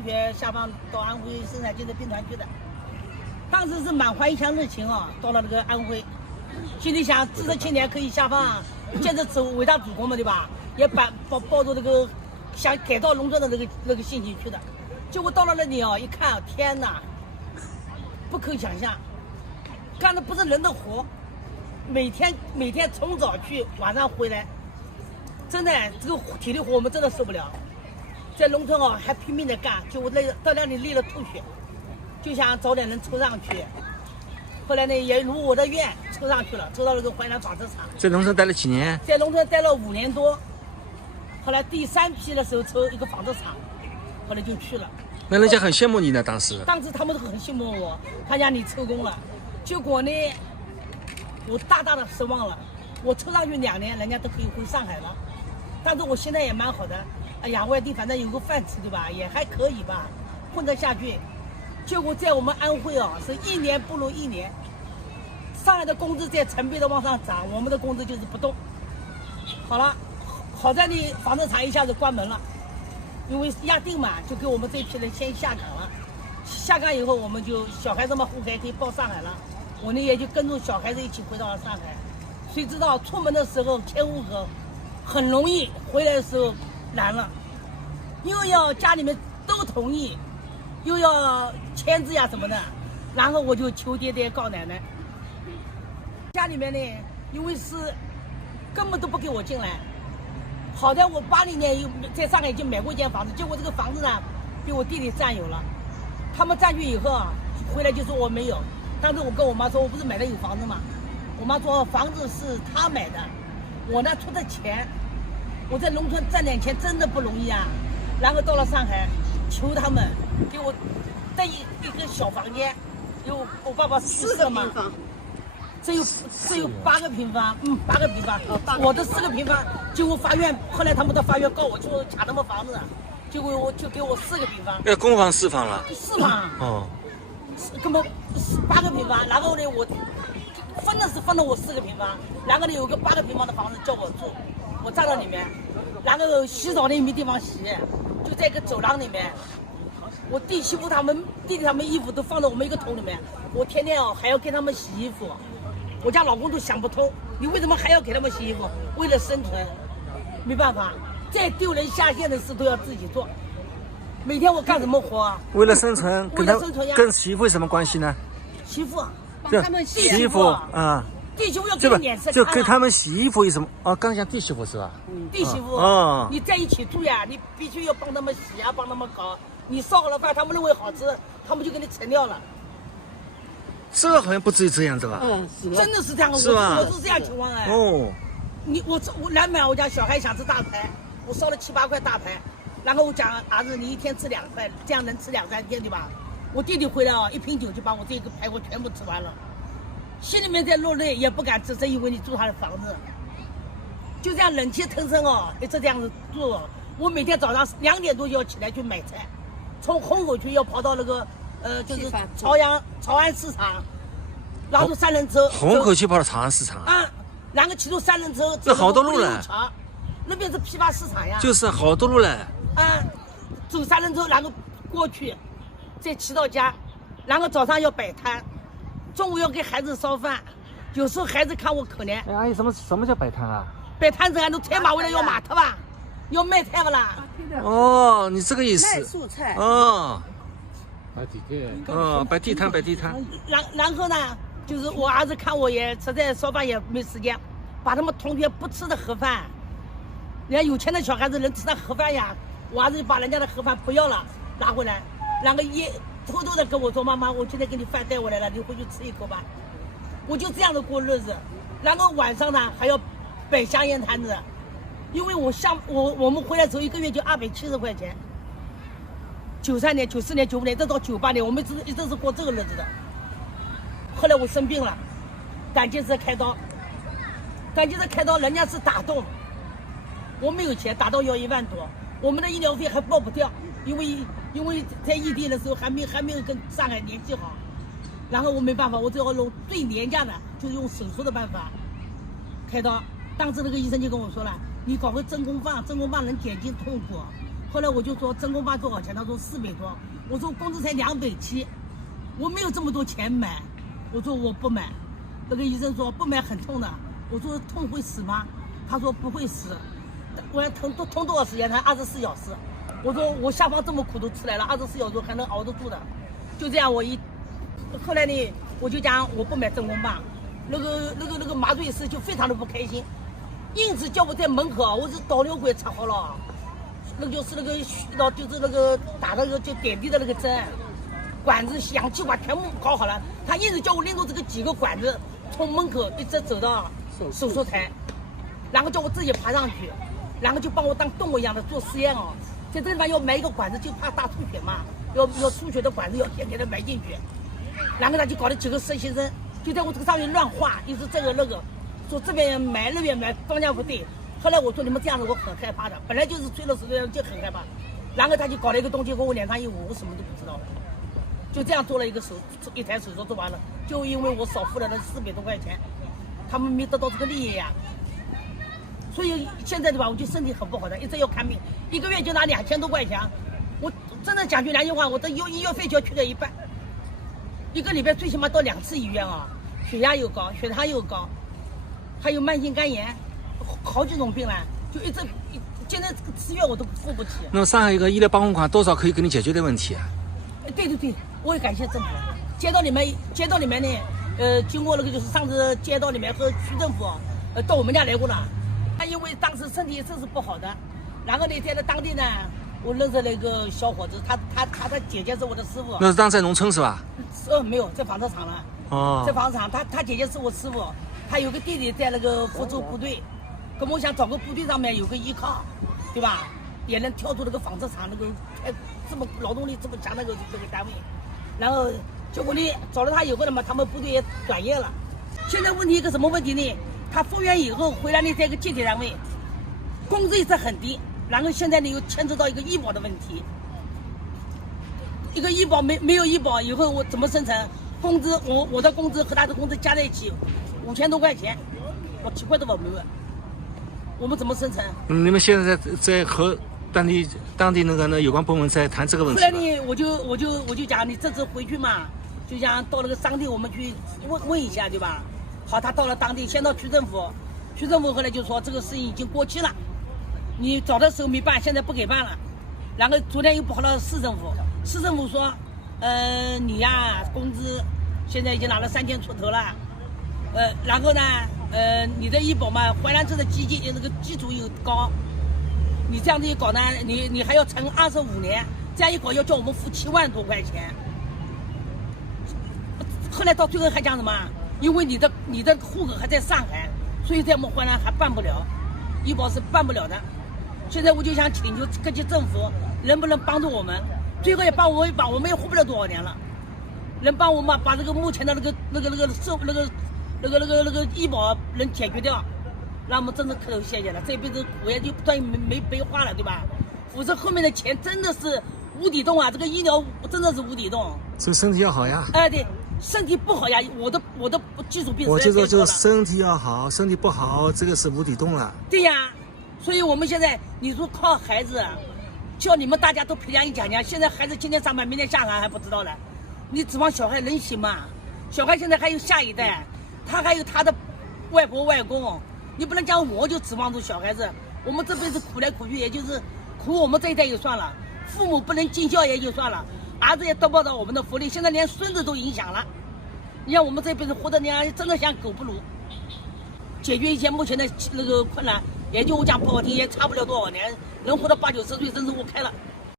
同学下放到安徽生产建设兵团去的，当时是满怀一腔热情啊，到了那个安徽，心里想知识青年可以下放建设伟大祖国嘛，对吧？也抱着那个想改造农村的那个心情去的，结果到了那里啊，一看，天哪，不可想象，干的不是人的活，每天从早去，晚上回来，真的这个体力活我们真的受不了。在农村哦，还拼命的干，就我累到那里累了吐血，就想早点能抽上去。后来呢，也如我的愿，抽上去了，抽到那个淮南纺织厂。在农村待了几年？在农村待了5年多，后来第3批的时候抽一个纺织厂，后来就去了。那人家很羡慕你呢，当时。当时他们都很羡慕我，他家你抽工了，结果呢，我大大的失望了。我抽上去2年，人家都可以回上海了，但是我现在也蛮好的。哎呀，外地反正有个饭吃，对吧？也还可以吧，混得下去。结果在我们安徽啊，是1年不如1年。上海的工资在成倍的往上涨，我们的工资就是不动。好了，好在呢，纺织厂一下子关门了，因为压定嘛，就给我们这批人先下岗了。下岗以后，我们就小孩子嘛，户口可以报上海了。我呢也就跟着小孩子一起回到了上海。谁知道出门的时候填户口很容易，回来的时候难了，又要家里面都同意，又要签字呀什么的，然后我就求爹爹告奶奶。家里面呢，因为是根本都不给我进来。好在我80年在上海已经买过一间房子，结果这个房子呢被我弟弟占有了。他们占据以后啊，回来就说我没有。当时我跟我妈说，我不是买的有房子吗？我妈说房子是他买的，我呢出的钱。我在农村赚点钱真的不容易啊，然后到了上海，求他们给我带一个小房间，有我爸爸4个嘛，只有8个平方，8个平方，我的4个平方，结果法院后来他们到法院告我，说卡他们房子，结果我就给我4个平方，要公房私房了？4房哦，根本8个平方，然后呢我分了我4个平方，然后呢有个8个平方的房子叫我住。我站到里面，然后洗澡呢也没地方洗，就在一个走廊里面。我弟媳妇他们衣服都放在我们一个桶里面，我天天还要给他们洗衣服。我家老公都想不通，你为什么还要给他们洗衣服？为了生存，没办法，再丢人下线的事都要自己做。每天我干什么活啊？为了生存，为了生存呀。跟媳妇有什么关系呢？媳妇，帮他们洗衣服啊。弟媳妇要给你脸色看，就给他们洗衣服有什么？哦，刚讲弟媳妇是吧？弟媳妇，你在一起住呀，你必须要帮他们洗啊，帮他们搞。你烧好了饭，他们认为好吃，他们就给你盛掉了。这个好像不至于这样子吧？真的是这样，是吧？我是这样情况哎。哦，我来买，我家小孩想吃大排，我烧了7、8块大排，然后我讲儿子，你1天吃2块，这样能吃2、3天对吧？我弟弟回来啊，1瓶酒就把我这个排骨全部吃完了。心里面在落泪，也不敢吱声，以为你住他的房子，就这样忍气吞声哦，一直这样子住。我每天早上2点多就要起来去买菜，从虹口区要跑到那个就是朝安市场，然后坐3轮车。虹口区跑到朝安市场啊，然后骑着3轮车，这好多路了。那边是批发市场呀。就是好多路了。啊，走3轮车，然后过去，再骑到家，然后早上要摆摊。中午要给孩子烧饭，有时候孩子看我可怜。哎，阿姨，什么叫摆摊啊？摆摊子啊，都菜马为了要码头吧，要卖菜不啦？哦，你这个意思。卖蔬菜。哦。摆地摊。哦，摆地摊。然后呢，就是我儿子看我也实在烧饭也没时间，把他们同学不吃的盒饭，人家有钱的小孩子能吃上盒饭呀，我儿子就把人家的盒饭不要了，拿回来，然后偷偷的跟我说：“妈妈，我今天给你饭带回来了，你回去吃一口吧。”我就这样的过日子，然后晚上呢还要摆香烟摊子，因为我们回来的时候1个月就270块钱。93年、94年、95年，再到98年，我们一直是过这个日子的。后来我生病了，胆结石开刀，人家是打洞，我没有钱，打洞要1万多，我们的医疗费还报不掉，因为在异地的时候还没有跟上海联系好，然后我没办法，我只好用最廉价的，就是用手术的办法开刀。当时那个医生就跟我说了，你搞个真空棒能减轻痛苦，后来我就说真空包多少钱？他说400多。我说工资才270，我没有这么多钱买。我说我不买。那个医生说不买很痛的。我说痛会死吗？他说不会死。我要痛多少时间？才24小时。我说我下方这么苦都出来了，24小时还能熬得住的。就这样后来呢，我就讲我不买真空棒。那个麻醉师就非常的不开心，硬是叫我在门口，我是导流管插好了，那个就是那个打那个就点滴的那个针，管子氧气管全部搞好了，他硬是叫我拎着这个几个管子从门口一直走到手术台，然后叫我自己爬上去，然后就帮我当动物一样的做实验哦，在这个地方要埋一个管子，就怕大出血嘛，要出血的管子要天天的埋进去，然后他就搞了几个实习生。就在我这个上面乱画，一直这个那个，说这边埋那边埋，方向不对。后来我说你们这样子我很害怕的，本来就是吹了手术就很害怕。然后他就搞了一个东西和我脸上一捂，我什么都不知道了。就这样做了一台手术做完了，就因为我少付了那400多块钱，他们没得到这个利益呀。所以现在对吧，我就身体很不好的，一直要看病，1个月就拿2000多块钱。我真的讲句良心话，我的医药费就要去掉一半。1个礼拜最起码到2次医院啊，血压又高，血糖又高，还有慢性肝炎，好几种病了，就一直现在这个吃药我都付不起。那么上海一个医疗保险款多少可以给你解决的问题啊？对，我也感谢政府，街道里面呢，经过那个就是上次街道里面和区政府，到我们家来过了。他因为当时身体真是不好的，然后呢，在那当地呢。我认识了一个小伙子，他姐姐是我的师傅。那是当在农村是吧？没有，在纺织厂了。哦。在纺织厂，他姐姐是我师傅，他有个弟弟在那个福州部队，跟我想找个部队上面有个依靠，对吧？也能跳出那个纺织厂那个这么劳动力这么强那个单位，然后结果呢找了他以后呢嘛，他们部队也转业了。现在问题一个什么问题呢？他复员以后回来呢，在一个集体单位，工资也是很低。然后现在呢又牵扯到一个医保的问题，一个医保没有医保以后我怎么生存？工资我的工资和他的工资加在一起5000多块钱，我7块多没有，我们怎么生存？你们现在在和当地那个有关部门在谈这个问题。后来呢，我就讲你这次回去嘛，就想到那个当地我们去问一下，对吧？好，他到了当地，先到区政府后来就说这个事情已经过期了。你早的时候没办，现在不给办了，然后昨天又跑到市政府说，你呀工资现在已经拿了3000出头了，然后呢，你的医保嘛，淮南州的那个基础又高，你这样子一搞呢，你还要乘25年，这样一搞要叫我们付7万多块钱。后来到最后还讲什么？因为你的户口还在上海，所以在我们淮南还办不了，医保是办不了的。现在我就想请求各级政府能不能帮助我们，最后也帮我一把，我们也活不了多少年了，能帮我们把这个目前的那个医保能解决掉，那我们真的磕头谢谢了，这辈子苦也就算没白花了，对吧？否则后面的钱真的是无底洞啊！这个医疗真的是无底洞。所以身体要好呀。对，身体不好呀，我的基础病。我就说就是身体要好，身体不好，这个是无底洞了。对呀。所以我们现在你说靠孩子，叫你们大家都培养一讲，现在孩子今天上班明天下班还不知道了，你指望小孩能行吗？小孩现在还有下一代，他还有他的外婆外公，你不能讲我就指望着小孩子，我们这辈子苦来苦去也就是苦我们这一代就算了，父母不能尽孝也就算了，儿子也得不到我们的福利，现在连孙子都影响了，你看我们这辈子活得真的像狗不如，解决一些目前的那个困难。也就我讲不好听，也差不了多少年，能活到80、90岁，真是我开了。